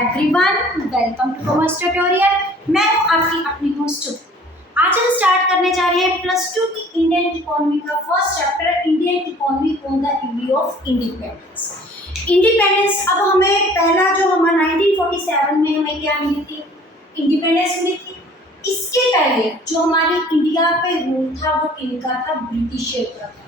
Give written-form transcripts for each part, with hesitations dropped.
Everyone, welcome to commerce tutorial. मैं हूं आपकी अपनी होस्ट। आज हम स्टार्ट करने जा रहे हैं +2 की इंडियन इकोनॉमी का first chapter, Indian economy on the eve of independence. Independence अब हमें पहला जो हमारा 1947 में हमें क्या मिली थी, इंडिपेंडेंस मिली थी। इसके पहले जो हमारी इंडिया पे रूल था वो किनका था, ब्रिटिशर का था।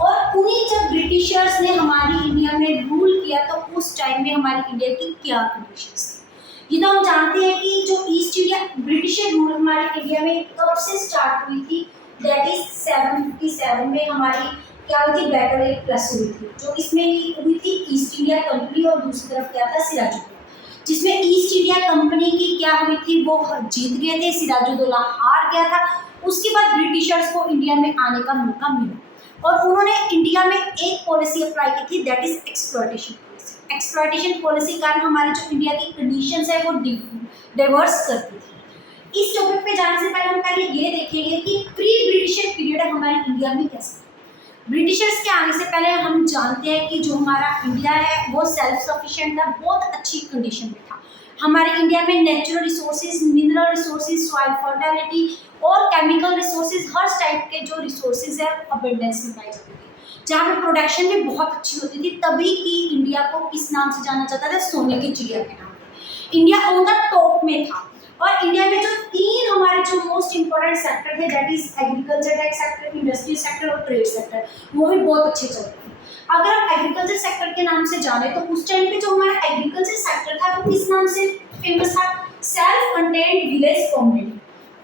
और उन्हीं जब ब्रिटिशर्स ने हमारी इंडिया में रूल किया तो उस टाइम में हमारी इंडिया की क्या कंडीशंस थी। ये तो हम जानते हैं कि जो ईस्ट इंडिया ब्रिटिशर रूल हमारे इंडिया में कब से स्टार्ट हुई थी, दैट इज 757 में हमारी क्या हुई थी, बैटल ऑफ प्लस हुई थी। जो इसमें हुई थी ईस्ट इंडिया कंपनी और दूसरी तरफ क्या था, सिराजुद्दौला, जिसमें ईस्ट इंडिया कंपनी की क्या हुई थी, वो जीत गए थे, सिराजुद्दौला हार गया था। उसके बाद ब्रिटिशर्स को इंडिया में आने का मौका मिला और उन्होंने इंडिया में एक पॉलिसी अप्लाई की थी, that is exploitation policy. Exploitation policy के कारण हमारी जो इंडिया की कंडीशंस है वो डाइवर्स करती थी। इस टॉपिक पे जाने से पहले हम पहले ये देखेंगे कि प्री ब्रिटिशर पीरियड हमारी इंडिया में कैसा। ब्रिटिशर्स के आने से पहले हम जानते हैं कि जो हमारा इंडिया है वो सेल्फ सफिशिएंट था, बहुत अच्छी कंडीशन में था। हमारे इंडिया में natural resources, mineral resources, soil fertility और केमिकल रिसोर्सेज, हर टाइप के जो रिसोर्सेज है अबंडेंस में पाई जाती थी, जहाँ पे प्रोडक्शन भी बहुत अच्छी होती थी। तभी की इंडिया को किस नाम से जाना जाता था, सोने की चिड़िया के नाम पे। इंडिया ऑन द टॉप में था। और इंडिया में जो तीन हमारे जो मोस्ट इंपॉर्टेंट सेक्टर थे, that is agriculture sector, industry sector और ट्रेड सेक्टर, वो भी बहुत अच्छे चलते थे। अगर हम एग्रीकल्चर सेक्टर के नाम से जाने तो उस टाइम पे जो हमारा एग्रीकल्चर सेक्टर था वो किस नाम से फेमस था, सेल्फ कंटेन्ड विलेज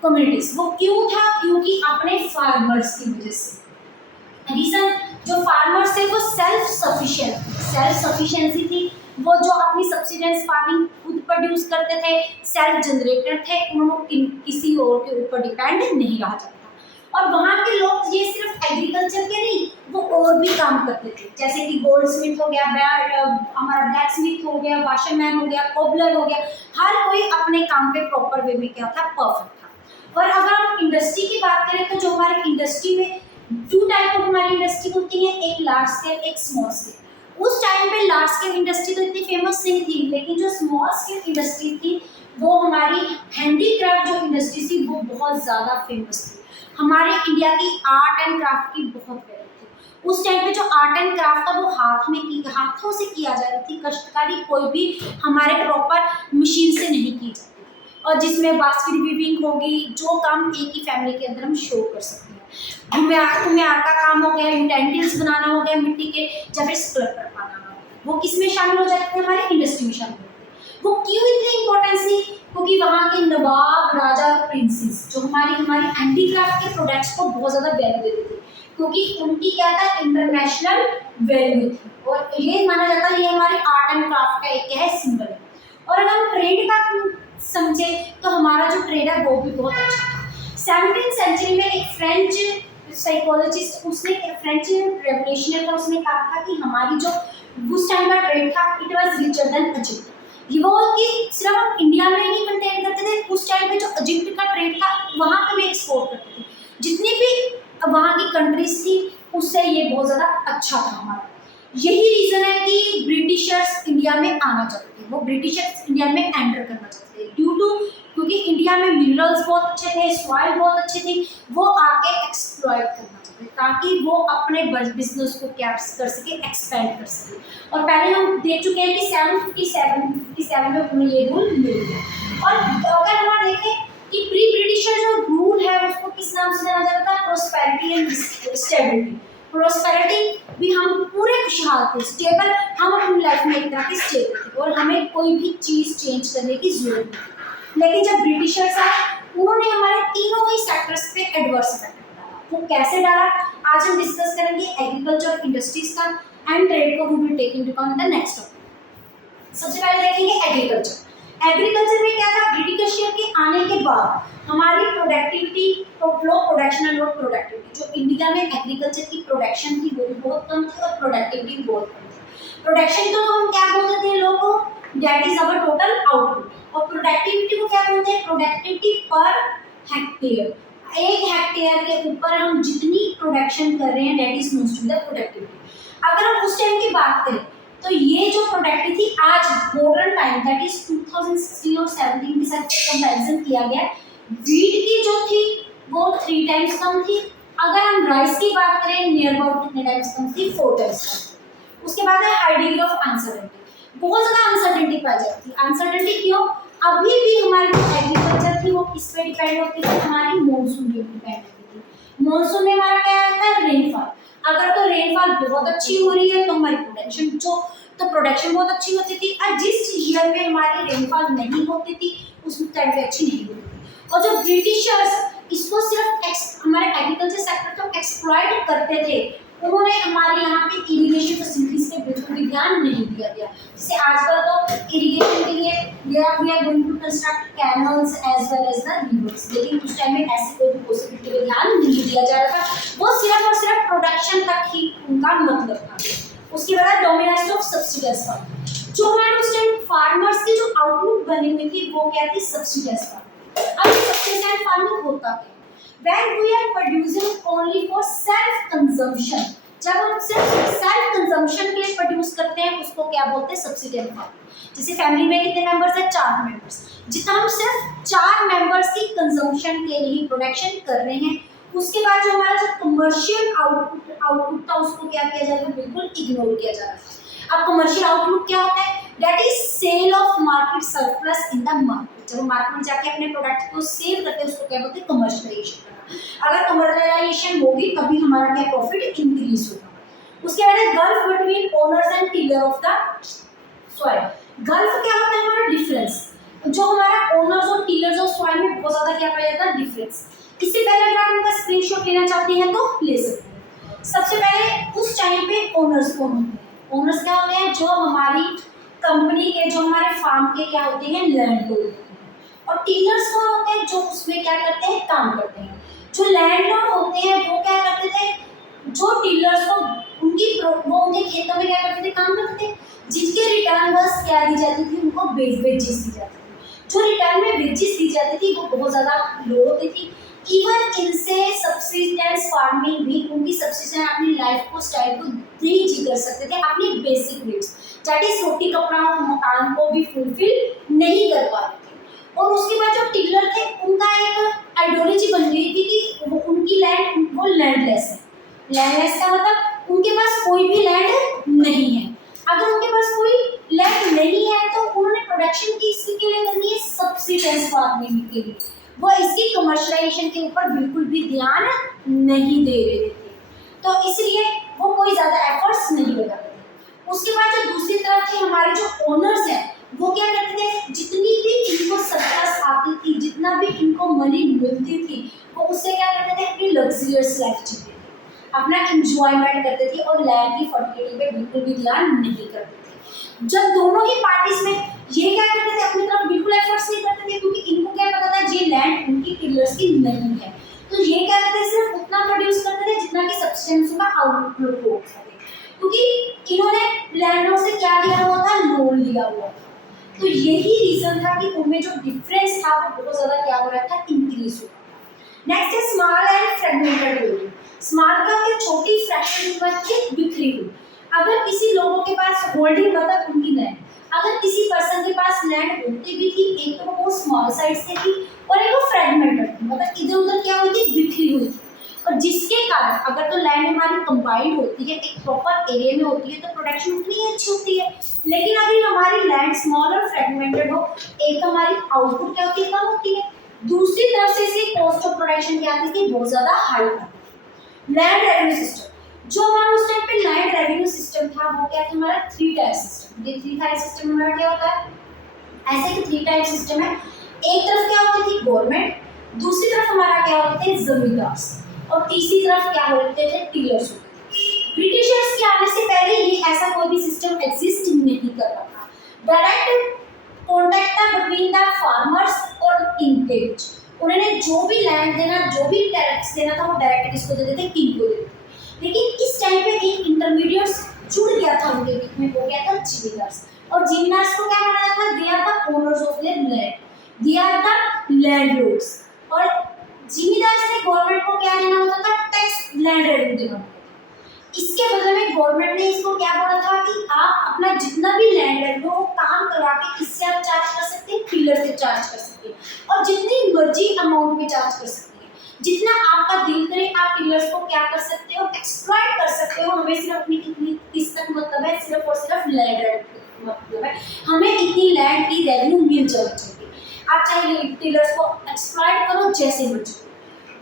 कम्युनिटीज। वो क्यों था, क्योंकि अपने फार्मर्स की वजह से। रीजन, जो फार्मर्स थे वो सेल्फ सफिशिएंसी थी, वो जो अपनी सब्सिडेंस फार्मिंग खुद प्रोड्यूस करते थे, सेल्फ जनरेटर थे, उन्होंने किसी और के ऊपर डिपेंड नहीं रहा जाता। और वहाँ के लोग ये सिर्फ एग्रीकल्चर के नहीं, वो और भी काम करते थे, जैसे कि गोल्ड स्मिथ हो गया, हमारा ब्लैक स्मिथ हो गया, वाशरमैन हो गया, कोबलर हो गया। हर कोई अपने काम पे प्रॉपर वे में क्या था, परफेक्ट था। और अगर हम इंडस्ट्री की बात करें तो जो हमारी इंडस्ट्री में 2 टाइप ऑफ हमारी इंडस्ट्री होती है, एक लार्ज स्केल, एक स्मॉल स्केल। उस टाइम पे लार्ज स्केल इंडस्ट्री तो इतनी फेमस नहीं थी, लेकिन जो स्मॉल स्केल इंडस्ट्री थी वो हमारी हैंडीक्राफ्ट जो इंडस्ट्री थी वो बहुत ज़्यादा फेमस थी। हमारे इंडिया की आर्ट एंड क्राफ्ट की बहुत वैल्यू थी। उस टाइम पे जो आर्ट एंड क्राफ्ट था वो हाथों से किया जा रही थी, कष्टकारी कोई भी हमारे प्रॉपर मशीन से नहीं की जाती थी। और जिसमें बास्केट वीविंग होगी, जो काम एक ही फैमिली के अंदर हम शो कर सकते हैं। घुमियार का काम हो गया, यूटेंसिल्स बनाना हो गया मिट्टी के, या फिर स्कल्पचर बनाना हो गया, वो किस में शामिल हो जाते हैं, हमारे इंडस्ट्री में शामिल होते हैं। वो क्यों इतनी इंपॉर्टेंस थी, क्योंकि वहाँ के नवाब, राजा, प्रिंसेस जो हमारी हैंडीक्राफ्ट के प्रोडक्ट्स को बहुत ज़्यादा वैल्यू देते थे, क्योंकि उनकी क्या था, इंटरनेशनल वैल्यू थी। और ये माना जाता है ये हमारे आर्ट एंड क्राफ्ट का एक है सिंबल है। और अगर हम ट्रेड का समझे तो हमारा जो ट्रेड है वो भी बहुत अच्छा था। 17वीं सेंचुरी में एक फ्रेंच साइकोलॉजिस्ट, उसने फ्रेंच रेवोल्यूशनरी था, उसने कहा था कि हमारी जो उस टाइम का ट्रेड था it was richer than Egypt. ये वो कि सिर्फ हम इंडिया में नहीं कंटेन करते थे, उस टाइम पे जो इजिप्ट का ट्रेड था वहाँ पे भी एक्सपोर्ट करते थे। जितनी भी वहाँ की कंट्रीज थी उससे ये बहुत ज़्यादा अच्छा था हमारा। यही रीज़न है कि ब्रिटिशर्स इंडिया में आना चाहते थे, वो ब्रिटिशर्स इंडिया में एंटर करना चाहते थे, क्योंकि इंडिया में मिनरल्स बहुत अच्छे थे, सॉइल बहुत अच्छी थी, वो आके एक्सप्लॉइट करना चाहते ताकि वो अपने बिजनेस को क्या कर सके, एक्सपेंड कर सके। और पहले हम देख चुके हैं कि 757 में उन्हें ये रूल मिल गया। और अगर हम देखें कि प्री ब्रिटिशर जो रूल है उसको किस नाम से जाना जाता है, प्रोस्पेरिटी एंड स्टेबिलिटी। प्रोस्पेरिटी भी हम पूरे खुशहाल थे, स्टेबल, हम अपनी लाइफ में एक तरह की स्टेबल थे और हमें कोई भी चीज़ चेंज करने की जरूरत नहीं। लेकिन जब ब्रिटिशर्स आए उन्होंने हमारे तीनों ही सेक्टर्स पे एडवर्स इफेक्ट डाला। वो कैसे डाला, आज हम डिस्कस करेंगे एग्रीकल्चर, इंडस्ट्रीज का एंड ट्रेड को, we will take into account the next topic. सबसे पहले देखेंगे एग्रीकल्चर। एग्रीकल्चर में क्या था, ब्रिटिशर्स के आने के बाद हमारी productivity, low production and low productivity, जो इंडिया में एग्रीकल्चर की प्रोडक्शन थी वो भी बहुत कम थी और प्रोडक्टिविटी भी बहुत कम थी। प्रोडक्शन तो हम क्या बोलते थे लोगों को, that is our total output. और प्रोडक्टिविटी को क्या बोलते हैं, प्रोडक्टिविटी पर हेक्टेयर। एक हेक्टेयर के ऊपर हम जितनी प्रोडक्शन कर रहे हैं that is most of the productivity. अगर हम उस टाइम की बात करें तो ये जो प्रोडक्टिविटी आज मॉडर्न टाइम दैट इज 2016 और 17 के साथ कंपैरिजन किया गया, वीट की जो थी वो 3 टाइम्स कम थी। अगर हम राइस की बात करें नियर अबाउट कितने टाइम्स कम थी, 4 टाइम्स कम। उसके बाद है हाई डिग्री ऑफ अनसर्टेनिटी, बहुत ज़्यादा अनसर्टेनिटी पाई जाती है। अनसर्टेनिटी क्यों? अभी भी हमारी जो एग्रीकल्चर थी वो किस पे डिपेंड होती थी, हमारी मॉनसून पे डिपेंड होती थी। मॉनसून में हमारा क्या आता है, रेनफॉल। अगर तो रेनफॉल बहुत अच्छी हो रही है तो हमारी प्रोडक्शन बहुत अच्छी होती थी, और जिस ईयर में हमारी रेनफॉल नहीं होती थी उस टाइम पे अच्छी नहीं होती थी। और जो ब्रिटिशर्स इसको सिर्फ हमारे एग्रीकल्चर सेक्टर को एक्सप्लॉइट करते थे, उन्होंने हमारे यहाँ पे इरिगेशन फैसिलिटीज पे बिल्कुल भी ध्यान नहीं दिया गया। जैसे आजकल तो इरिगेशन के लिए we are going to construct canals as well as the rivers, लेकिन उस टाइम में ऐसी कोई पॉसिबिलिटी पे ध्यान नहीं दिया जा रहा था। वो सिर्फ और सिर्फ प्रोडक्शन तक ही उनका मतलब था। उसके बाद डोमिनेंस ऑफ सब्सिडाइज फार्मिंग, जो हमारे उस टाइम फार्मर्स की जो आउटलुक बनी हुई थी वो क्या थी, सब्सिडाइज फार्मिंग। अब सब्सिडाइज फार्मिंग होता है when we are producing only for self consumption, जब हम सिर्फ सेल्फ कंजम्पशन के लिए प्रोड्यूस करते हैं उसको क्या बोलते हैं, सब्सिडाइज फार्मिंग। जैसे फैमिली में कितने मेंबर्स हैं, 4 मेंबर्स, जितना हम सिर्फ 4 मेंबर्स की कंजम्पशन के लिए प्रोडक्शन कर रहे हैं, उसके बाद जो हमारा जो कमर्शियल आउटपुट था उसको क्या किया जा रहा है, बिल्कुल इग्नोर किया जा रहा है। अब कमर्शियल आउटपुट क्या होता है, that is sale of market surplus in the market. जब हम मार्केट में जाके अपने प्रोडक्ट को सेल करते हैं उसको क्या बोलते हैं, कमर्शियलाइजेशन करना। अगर कमर्शियलाइजेशन होगी तभी हमारा क्या प्रॉफिट इंक्रीज होगा। उसके बाद है gulf between owners and tiller of the soil. Gulf क्या होता है, हमारा डिफरेंस, जो हमारा ओनर्स और टिलर्स ऑफ सॉइल में बहुत ज्यादा क्या पाया जाता है, डिफरेंस। इससे पहले अगर आप इनका स्क्रीनशॉट लेना चाहते हैं तो ले सकते हैं। सबसे पहले उस टाइम पे ओनर्स कौन होते हैं, ओनर्स क्या होते हैं, जो हमारी कंपनी के, जो हमारे फार्म के क्या होते हैं, लैंडलॉर्ड होते हैं। और टिलर्स कौन होते हैं, जो उसमें क्या करते हैं, काम करते हैं। जो लैंडलॉर्ड होते हैं वो क्या करते थे, जो टिलर्स को उनके खेतों में क्या करते थे, काम करते थे, जिनके रिटर्न बस क्या दी जाती थी, उनको वेजेस दी जाती थी। जो रिटर्न में वेजेस दी जाती थी वो बहुत ज़्यादा लो होती थी। इवन इनसे सब्सिस्टेंस फार्मिंग भी, उनकी सब्सिस्टेंस अपनी लाइफ को स्टाइल को जी कर सकते थे, अपनी बेसिक नीड्स दैट इज रोटी कपड़ा और मकान को भी फुलफिल नहीं कर पा रहे थे। और उसके बाद जो टिलर थे उनका एक आइडियोलॉजी बन गई थी कि वो उनकी लैंड, वो लैंडलेस है। लैंडलेस का मतलब उनके पास कोई भी लैंड नहीं है। अगर उनके पास कोई लैंड नहीं है तो उन्होंने प्रोडक्शन की इसके लिए करनी है सब्सिडेंस फार्मिंग के लिए, वो इसकी कमर्शलाइजेशन के ऊपर बिल्कुल भी ध्यान नहीं दे रहे थे, तो इसलिए वो कोई ज़्यादा एफर्ट्स नहीं लगा रहे थे। उसके बाद जो दूसरी तरफ थे हमारे जो ओनर्स हैं वो क्या करते थे, जितनी भी इनको सरप्लस आती थी, जितना भी इनको मनी मिलती थी, वो उससे क्या करते थे, अपनी लग्जरियस लाइफ जीते थे, अपना इंजॉयमेंट करते थे और लैंड की फर्टिलिटी पे बिल्कुल भी ध्यान नहीं करते थे। जब दोनों ही पार्टीज में ये क्या करते थे, अपनी तरफ बिल्कुल एफर्ट्स नहीं करते थे, क्योंकि इनको क्या पता था ये लैंड उनकी टिलर्स की नहीं है, तो ये क्या करते थे, सिर्फ उतना प्रोड्यूस करते थे जितना कि सब्सटेंस का आउटपुट हो सके, क्योंकि इन्होंने लैंडलॉर्ड से क्या लिया हुआ था, लोन लिया हुआ था। तो यही रीजन था कि उनमें जो डिफरेंस था वो बहुत ज्यादा क्या हो रहा था, इंक्रीज हो रहा था। नेक्स्ट है small and fragmented holding. Small का क्या, छोटी फ्रैक्शन थी, बिखरी हुई। अगर किसी लोगों के पास होल्डिंग मतलब उनकी लैंड, अगर किसी पर्सन के पास लैंड होती भी थी, एक तो वो स्मॉल साइज से थी और एक वो फ्रेगमेंटेड थी, मतलब इधर उधर क्या हुई थी, बिखरी हुई थी। और जिसके कारण अगर तो लैंड हमारी कंबाइंड होती है, एक प्रॉपर एरिया में होती है, तो प्रोडक्शन उतनी ही अच्छी होती है। लेकिन अगर हमारी लैंड स्मॉल और फ्रेगमेंटेड हो, एक हमारी आउटपुट क्या होती है, कम होती है, दूसरी तरफ से इसकी कॉस्ट ऑफ प्रोडक्शन क्या आती थी, बहुत ज्यादा हाई थी। लैंड रेवेन्यू सिस्टम, जो हमारा उस टाइम पे लैंड रेवेन्यू सिस्टम था वो क्या था, हमारा 3 टायर सिस्टम। ये 3 टायर सिस्टम हमारा क्या होता है, ऐसे कि 3 टायर सिस्टम है। एक तरफ क्या होती थी, गवर्नमेंट, दूसरी तरफ हमारा क्या होते थे, जमींदार, और तीसरी तरफ क्या होते थे, टीलर्स। ब्रिटिशर्स के आने से पहले ये ऐसा कोई भी सिस्टम एग्जिस्ट नहीं कर रहा था। डायरेक्ट कॉन्टैक्ट था बिटवीन द फार्मर्स और किंग के बीच। उन्होंने जो भी लैंड देना, जो भी टैक्स देना था वो डायरेक्ट किसको देते थे, किंग को देते थे। लेकिन इस टाइम पे एक इंटरमीडिएट्स जुड़ गया था उनके बीच में, हो गया था जिमीदार्स। और जिमीदार्स को क्या माना जाता है, they are the owners of their land, they are the landlords. और जिमीदार्स ने गवर्नमेंट को क्या देना होता था, टैक्स, लैंड रेवेन्यू देना होता था। इसके बदले में गवर्नमेंट ने इसको क्या बोला था कि आप अपना जितना भी लैंड है वो काम करवा के इससे आप चार्ज कर सकते टिलर से चार्ज कर सकते हैं और जितनी मर्जी अमाउंट में चार्ज कर सकते हैं। जितना आपका दिल करे आप टिलर्स को क्या कर सकते हो, एक्सप्लॉइट कर सकते हो। हमें सिर्फ अपनी कितनी किस तक मतलब है, सिर्फ और सिर्फ लैंड मतलब है, हमें इतनी लैंड की रेवेन्यू मिल जानी चाहिए। आप चाहे टिलर्स को एक्सप्लॉइट करो जैसे मर्जी।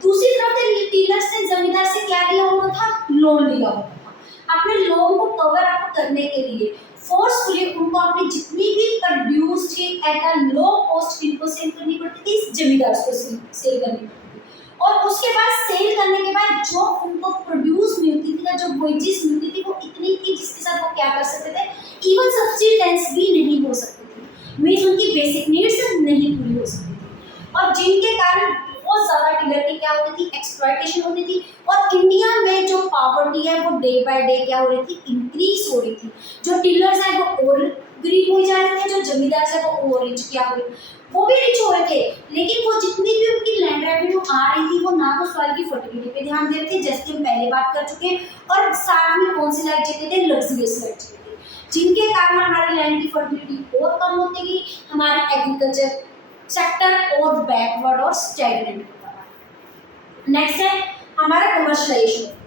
दूसरी तरफ टिलर्स ने जमींदार से क्या लिया हुआ था, लोन लिया हुआ था। अपने लोन को कवर अप करने के लिए फोर्सफुली उनको अपनी जितनी भी प्रोड्यूस थी एट अ लो कॉस्ट इनको सेल करनी पड़ती थी, इस जमींदार को सेल करनी पड़ती थी। और उसके बाद सेल करने के बाद जो उनको प्रोड्यूस मिलती थी, जो वेजेस मिलती थी, वो इतनी थी जिसके साथ वो क्या कर सकते थे, इवन सब्सिडेंस भी नहीं हो सकती थी, मीन्स उनकी बेसिक नीड्स नहीं पूरी हो सकती थी। और जिनके कारण बहुत ज़्यादा टिलर की क्या होती थी, एक्सप्लॉइटेशन होती थी। और इंडिया में जो पॉवर्टी है वो डे बाय डे क्या हो रही थी, इंक्रीज हो रही थी। जो टिलर्स हैं वो और गरीब हो जा रहे थे, जो जमींदार है वो और रिच क्या हो रहे, वो भी रिच हो रहे थे, लेकिन वो जितनी भी उनकी लैंड रेवेन्यू आ रही थी वो ना तो सॉइल की फर्टिलिटी पे ध्यान दे रहे थे, जैसे हम पहले बात कर चुके हैं, और साथ में कौन सी लाइफ जीते थे, लग्जरियस लाइफ जीते थे, जिनके कारण हमारी लैंड की फर्टिलिटी और कम होती गई, हमारे एग्रीकल्चर सेक्टर और बैकवर्ड और स्टैग्नेंट होता है। नेक्स्ट है हमारा कमर्शियलाइजेशन।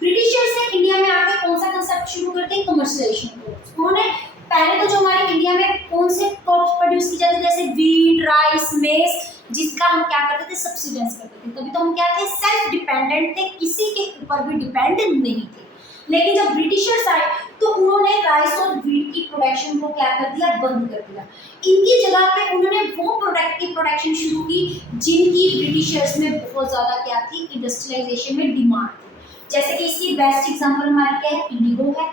ब्रिटिशर्स ने इंडिया में आके कौन सा कंसेप्ट शुरू करते हैं, कमर्शियलाइजेशन। उन्होंने पहले तो जो हमारे इंडिया में कौन से क्रॉप्स प्रोड्यूस की जाती थे, जैसे वीट, राइस, मेज, जिसका हम क्या करते थे, सब्सिडेंस करते थे। तभी तो हम क्या थे, सेल्फ डिपेंडेंट थे, किसी के ऊपर भी डिपेंडेंट नहीं थे। लेकिन जब ब्रिटिशर्स आए तो उन्होंने राइस और वीट की प्रोडक्शन को क्या कर दिया, बंद कर दिया। इनकी जगह पे उन्होंने वो प्रोडक्ट की प्रोडक्शन शुरू की जिनकी ब्रिटिशर्स में बहुत ज़्यादा क्या थी, इंडस्ट्रियलाइजेशन में डिमांड थी। जैसे कि इसकी बेस्ट एग्जांपल हमारी क्या है, इंडिगो है।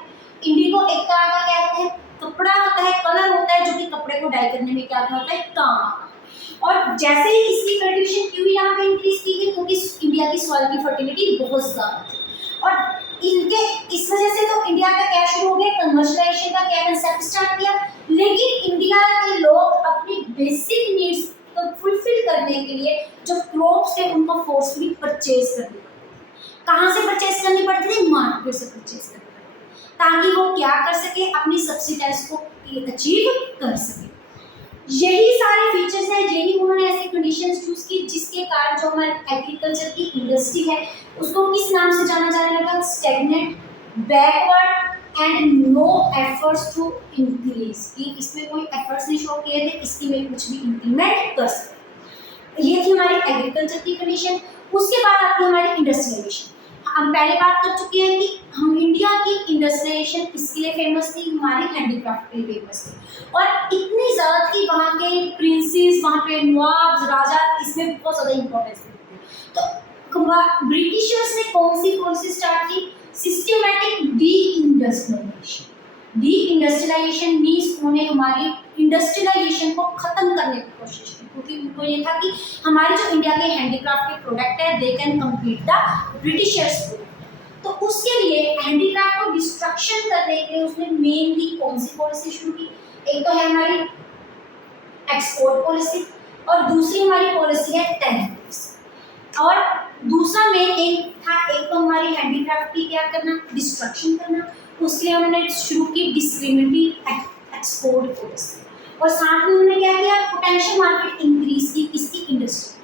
इंडिगो एक तरह का क्या होता है, कपड़ा होता है, कलर होता है, जो कि कपड़े को डाई करने में क्या होता है, काम आता है। और जैसे ही इसकी कल्टीवेशन क्यों यहाँ पे इंक्रीज की गई, क्योंकि इंडिया की सॉइल की फर्टिलिटी बहुत ज़्यादा थी। और इनके इस वजह से तो इंडिया का क्या शुरू हो गया, कमर्शियलाइजेशन का क्या कंसेप्ट स्टार्ट किया। लेकिन इंडिया के लोग अपनी बेसिक नीड्स को फुलफिल करने के लिए जो क्रॉप्स थे उनको फोर्सफुली परचेज करनी पड़ती थी। कहाँ से परचेज करनी पड़ती थी, मार्केट से परचेज करनी पड़ती थी, ताकि वो क्या कर सके, अपनी सब्सिडेंस को अचीव कर सके। यही सारे फीचर्स हैं, यही उन्होंने ऐसे कंडीशंस चूज की जिसके कारण जो हमारे एग्रीकल्चर की इंडस्ट्री है उसको किस नाम से जाना जाने लगा, stagnant, backward and no efforts to increase, कि इसमें कोई एफर्ट्स नहीं शो किए थे, इसकी में कुछ भी इंक्रीमेंट कर सकते। ये थी हमारी एग्रीकल्चर की कंडीशन। उसके बाद आती है हमारी इंडस्ट्रियलाइजेशन। हम पहले बात कर चुके हैं कि हम इंडिया की इंडस्ट्रियलाइजेशन इसके लिए फेमस थी, हमारी हैंडीक्राफ्ट के लिए फेमस थी, और इतनी ज़्यादा थी वहाँ के प्रिंसेस, वहाँ पे नवाब राजा, इसमें बहुत ज़्यादा इंपॉर्टेंस देते थे। तो ब्रिटिशर्स ने कौन सी पॉलिसी स्टार्ट की, systematic deindustrialisation. Deindustrialisation means उन्होंने हमारी इंडस्ट्रियलाइजेशन को खत्म करने की कोशिश की, क्योंकि उनको ये था कि हमारे जो इंडिया के हैंडीक्राफ्ट के प्रोडक्ट है they can compete the Britishers product. तो उसके लिए हैंडीक्राफ्ट को डिस्ट्रक्शन करने के लिए उसने मेनली कौन सी पॉलिसी शुरू की, एक तो है हमारी एक्सपोर्ट पॉलिसी और दूसरी हमारी पॉलिसी है टैरिफ पॉलिसी। और दूसरा मेन एक था, एक तो हमारी हैंडीक्राफ्ट की क्या करना, डिस्ट्रक्शन करना, उसके लिए उन्होंने शुरू की डिस्क्रिमिनेटरी एक्सपोर्ट पॉलिसी। और साथ में उन्होंने क्या किया, पोटेंशियल मार्केट इंक्रीज की, किसकी, इंडस्ट्री,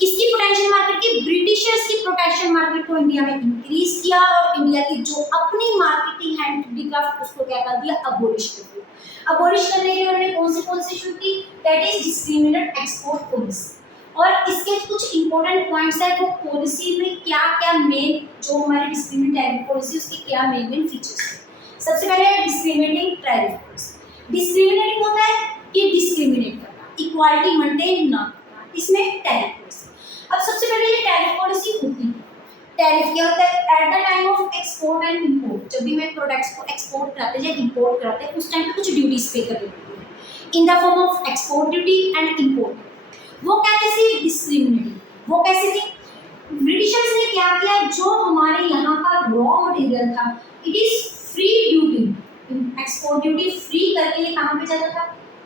किसकी पोटेंशियल मार्केट की, ब्रिटिशर्स की पोटेंशियल मार्केट को इंडिया में इंक्रीज किया, और इंडिया की जो अपनी मार्केटिंग हैंडीक्राफ्ट उसको क्या कर दिया, अबोलिश कर दिया। अबोलिश करने के लिए उन्होंने कौन सी पॉलिसी शुरू की, that is discriminate export policy. और इसके कुछ इंपॉर्टेंट पॉइंट्स है, वो पॉलिसी में क्या क्या मेन, जो हमारी डिस्क्रिमिनेट टैरिफ पॉलिसी उसकी क्या मेन फीचर्स है। सबसे पहले है डिस्क्रिमिनेटिंग टैरिफ पॉलिसी। डिस्क्रिमिनेटिंग होता है कि डिस्क्रिमिनेट करना, इक्वालिटी मेंटेन ना करना, इसमें टैरिफ पॉलिसी। अब सबसे पहले ये टैरिफ पॉलिसी होती है, टैरिफ क्या होता है, at the time of export and import, जब भी मैं प्रोडक्ट्स को एक्सपोर्ट कराते हैं या इंपोर्ट कराते हैं उस टाइम पे कुछ ड्यूटीज पे करनी पड़ती है, in the form of export duty and import. वो कैसे थी, डिस्क्रिमिनेटिंग। वो कैसे थी, ब्रिटिशर्स ने क्या किया, जो हमारे यहाँ का रॉ मटेरियल था it is free duty, export duty free करके ये कहाँ पे जाता था,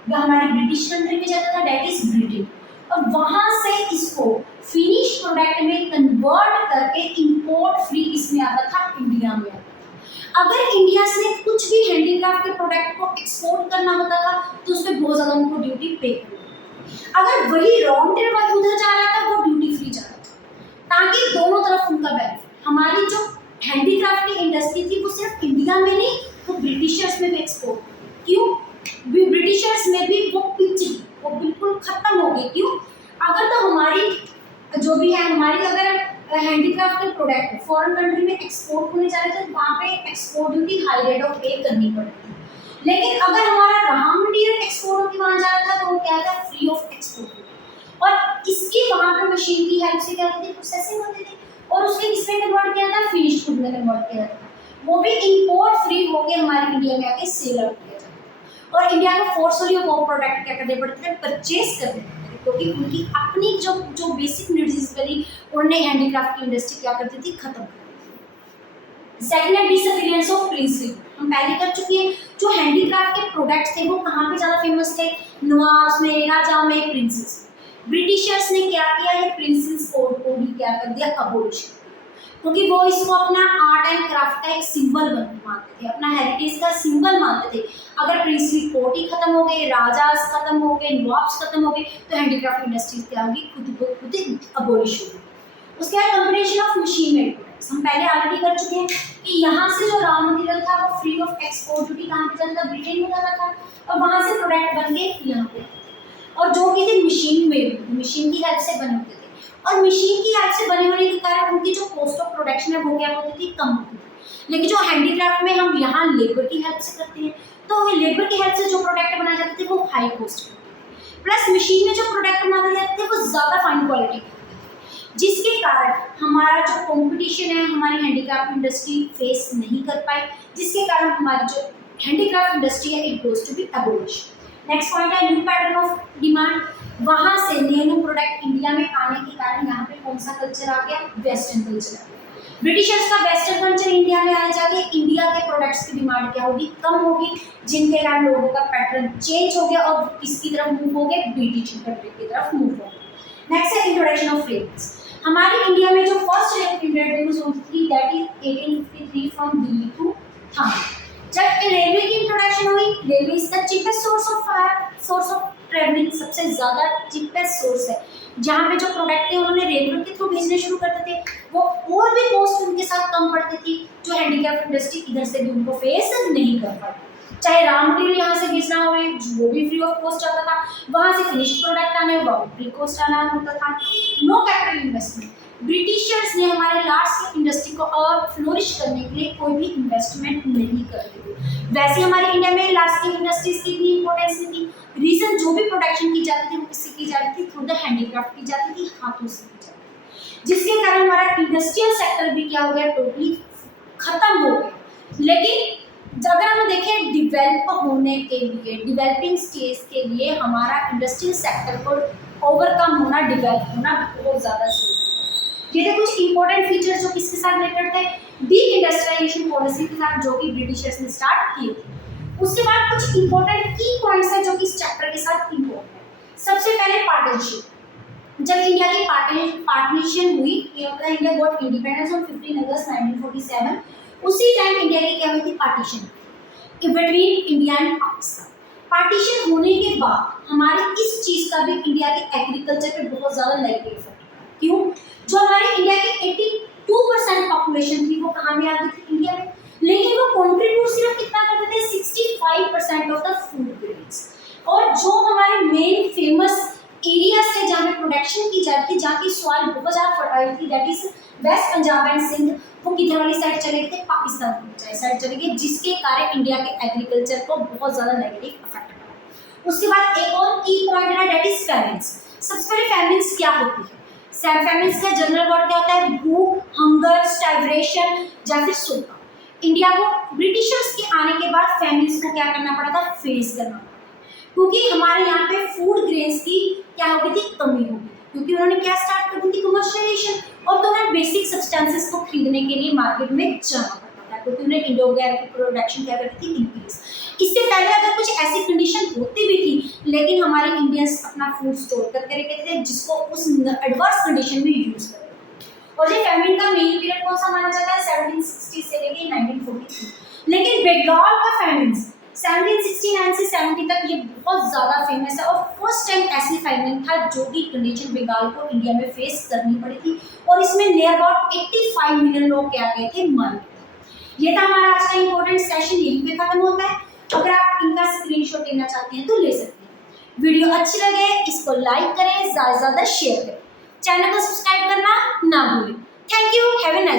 जो हमारे ब्रिटिश कंट्री में जाता था, दैट इज ब्रिटेन। और वहाँ से इसको फिनिश प्रोडक्ट में कन्वर्ट करके इंपोर्ट फ्री इसमें आता था, इंडिया में आता था। अगर इंडिया से कुछ भी हैंडीक्राफ्ट के प्रोडक्ट को एक्सपोर्ट करना होता था तो उस पर बहुत ज़्यादा उनको ड्यूटी पे करनी, अगर वही रॉ मटेरियल उधर जा रहा था वो ड्यूटी फ्री जा रहा था, ताकि दोनों तरफ उनका बेनिफिट। हमारी जो हैंडीक्राफ्ट की इंडस्ट्री थी वो सिर्फ इंडिया में नहीं, वो ब्रिटिशर्स में भी एक्सपोर्ट। क्यों? ब्रिटिशर्स में भी वो पिच वो बिल्कुल खत्म हो गई। क्यों? अगर तो हमारी जो भी है, हमारी अगर हैंडीक्राफ्ट के प्रोडक्ट फॉरेन कंट्री में एक्सपोर्ट होने जा रहे थे, वहाँ पे export duty high rate of पे करनी पड़ती है। लेकिन अगर हमारा रॉ मटेरियल एक्सपोर्ट होकर वहाँ जा रहा था तो वो क्या था, फ्री ऑफ एक्सपोर्ट। और इसकी वहाँ पे मशीन की हेल्प से क्या होती थी, प्रोसेसिंग होती थी, और उसके किसमें कन्वर्ट किया था, फिनिश्ड गुड में कन्वर्ट किया था। वो भी इंपोर्ट फ्री होकर हमारे इंडिया में आके सेल आउट किया जाता। और इंडिया को फोर्सफुली वो प्रोडक्ट क्या करने पड़ते थे, परचेज करने पड़ते थे, क्योंकि उनकी अपनी जो बेसिक नीड्स वाली उन्हें हैंडीक्राफ्ट की इंडस्ट्री क्या करती थी, खत्म कर दी थी। सेकंड है डिसअपीयरेंस ऑफ प्रिंसली, हम पहले कर चुके हैं। जो हैंडीक्राफ्ट के प्रोडक्ट्स थे वो कहाँ पे ज़्यादा फेमस थे, नवाब्स में, राजा में, प्रिंसेस। ब्रिटिशर्स ने क्या किया, ये प्रिंसेस कोड को भी क्या कर दिया, अबोलिश, क्योंकि वो इसको अपना आर्ट एंड क्राफ्ट का एक सिंबल मानते थे, अपना हेरिटेज का सिंबल मानते थे। अगर प्रिंसली कोर्ट ही खत्म हो गए, राजास खत्म हो गए, नवाब्स खत्म हो गए, तो हैंडीक्राफ्ट इंडस्ट्रीज क्या होगी, खुद को खुद अबोलिश होगी। उसके बाद competition of machine made products, हम पहले ऑलरेडी कर चुके हैं कि यहाँ से जो रॉ मटेरियल था वो फ्री ऑफ एक्सपोर्ट ड्यूटी कहाँ पे चलता, ब्रिटेन में जाता था, और वहाँ से प्रोडक्ट बन के यहाँ पे, और जो कि थे मशीन मेड, मशीन की हेल्प से बने होते थे। और मशीन की हेल्प से बने होने के कारण उनकी जो कॉस्ट ऑफ प्रोडक्शन है वो क्या होती थी, कम होती थी। लेकिन जो हैंडीक्राफ्ट में हम यहाँ लेबर की हेल्प से करते हैं, तो लेबर की हेल्प से जो प्रोडक्ट बनाए जाते थे वो हाई कॉस्ट होते, प्लस मशीन में जो प्रोडक्ट बनाए जाते थे वो ज़्यादा फाइन क्वालिटी, जिसके कारण हमारा जो कंपटीशन है हमारी हैंडीक्राफ्ट इंडस्ट्री फेस नहीं कर पाई, जिसके कारण हमारी जो हैंडीक्राफ्ट इंडस्ट्री है it goes to be abolish. Next point है न्यू पैटर्न ऑफ डिमांड। वहाँ से न्यू प्रोडक्ट इंडिया में आने के कारण यहाँ पे कौन सा कल्चर आ गया, वेस्टर्न कल्चर आ गया। ब्रिटिशर्स का वेस्टर्न कल्चर इंडिया में आने जाके इंडिया के प्रोडक्ट्स की डिमांड क्या होगी, कम होगी, जिनके कारण लोगों का पैटर्न चेंज हो गया और किसकी तरफ मूव हो गए, ब्रिटिश कंट्री की तरफ मूव हो गए। नेक्स्ट है इंट्रोडक्शन ऑफ रेल्वेज। हमारे इंडिया में जो फर्स्ट रेलवे इंट्रोड्यूस हुई थी that is 1853 from Delhi to Thane. जब रेलवे की इंट्रोडक्शन हुई, railway is the cheapest source of travelling, सबसे ज़्यादा चीपेस्ट सोर्स है। जहाँ पे जो प्रोडक्ट थे उन्होंने रेलवे के थ्रू भेजने शुरू करते थे, वो और भी कॉस्ट उनके साथ कम पड़ती थी, जो हैंडीक्राफ्ट इंडस्ट्री इधर से भी उनको फेस नहीं कर पाती। चाहे रॉ मटेरियल यहाँ से भेजना हो वो भी फ्री ऑफ कॉस्ट आता था, वहाँ से फिनिश्ड प्रोडक्ट आने वो फ्री कॉस्ट आना होता था। नो कैपिटल इन्वेस्टमेंट, ब्रिटिशर्स ने हमारे लार्ज स्केल इंडस्ट्री को और फ्लोरिश करने के लिए कोई भी इन्वेस्टमेंट नहीं करते थे। वैसे हमारे इंडिया में लार्ज स्केल इंडस्ट्रीज की इतनी इंपॉर्टेंस नहीं थी। रीजन जो भी प्रोडक्शन की जाती थी वो किससे की जाती थी, थ्रू द हैंडीक्राफ्ट की जाती थी, हाथों से की जाती थी, जिसके कारण हमारा इंडस्ट्रियल सेक्टर भी क्या हो गया, टोटली खत्म हो गया। लेकिन अगर हम देखें डिवेलप होने के लिए, डेवलपिंग स्टेज के लिए हमारा इंडस्ट्रियल सेक्टर को ओवरकम होना, डेवलप होना बहुत ज़्यादा जरूरी है। ये थे कुछ इंपॉर्टेंट फीचर्स जो किसके साथ रिलेटेड थे, डी इंडस्ट्रियलाइजेशन पॉलिसी के साथ, जो कि ब्रिटिशर्स ने स्टार्ट किए थे। उसके बाद कुछ इंपॉर्टेंट की पॉइंट्स हैं जो कि इस चैप्टर के साथ इंपॉर्टेंट है। सबसे पहले पार्टनरशिप। जब इंडिया की पार्टीशन हुई, इंडिया गॉट इंडिपेंडेंस ऑन 15 अगस्त 1947, उसी टाइम इंडिया की क्या हुई थी, partition between India and Pakistan. Partition होने के बाद हमारे इस चीज़ का भी इंडिया के एग्रीकल्चर पे बहुत ज़्यादा नेगेटिव इफेक्ट पड़ा। क्यों? जो हमारे इंडिया की 82% पॉपुलेशन थी वो कहाँ में आ गई थी, इंडिया में, लेकिन वो कंट्रीब्यूट सिर्फ कितना करते थे, 65% ऑफ द फूड ग्रेन्स। और जो हमारे मेन फेमस एरियाज थे जहाँ पे प्रोडक्शन की जाती थी, जहाँ की सॉइल बहुत ज़्यादा फर्टाइल थी, that is west Punjab and Sindh, वो किधर वाली साइड चले गए थे, पाकिस्तान साइड चले गए, जिसके कारण इंडिया के एग्रीकल्चर को बहुत ज़्यादा नेगेटिव इफेक्ट पड़ा। उसके बाद एक और की पॉइंट है दैट इज फैमिन्स। सबसे पहले फैमिन्स क्या होती है, फैमिन्स का जनरल वर्ड क्या होता है, भूख, हंगर, स्टाइवेशन या फिर सूखा। इंडिया को ब्रिटिशर्स के आने के बाद फैमिलीज को क्या करना पड़ा था, फेस करना पड़ा, क्योंकि हमारे यहाँ पे फूड ग्रेन्स की क्या हो गई थी, कमी हो गई, क्योंकि उन्होंने क्या स्टार्ट कर दी थी, कमर्शियलाइजेशन, और तो उन्हें बेसिक सब्सटेंसेस को खरीदने के लिए मार्केट में जाना पड़ता था, क्योंकि उन्हें इंडो वगैरह की प्रोडक्शन क्या करती थी, इंक्रीज। इससे पहले अगर कुछ ऐसी कंडीशन होती भी थी, लेकिन हमारे इंडियंस अपना फूड स्टोर करके रखते थे, जिसको उस एडवर्स कंडीशन में यूज करते थे। और ये फैमिन का मेन पीरियड कौन सा माना जाता है, 1760 से लेके 1943। लेकिन बंगाल का फैमिन 1769 से 70 तक ये बहुत ज़्यादा फेमस है और फर्स्ट टाइम ऐसी फाइनल था जो कि इंडोनेशियन बंगाल को इंडिया में फेस करनी पड़ी थी और इसमें नियर अबाउट 85 मिलियन लोग क्या गए थे, मर गए। ये था हमारा आज का इंपॉर्टेंट सेशन, यहीं पे खत्म होता है। अगर आप इनका स्क्रीनशॉट लेना चाहते हैं तो ले सकते हैं। वीडियो अच्छी लगे इसको लाइक करें, ज़्यादा से ज़्यादा शेयर करें, चैनल को सब्सक्राइब करना ना भूलें। Thank you, have a nice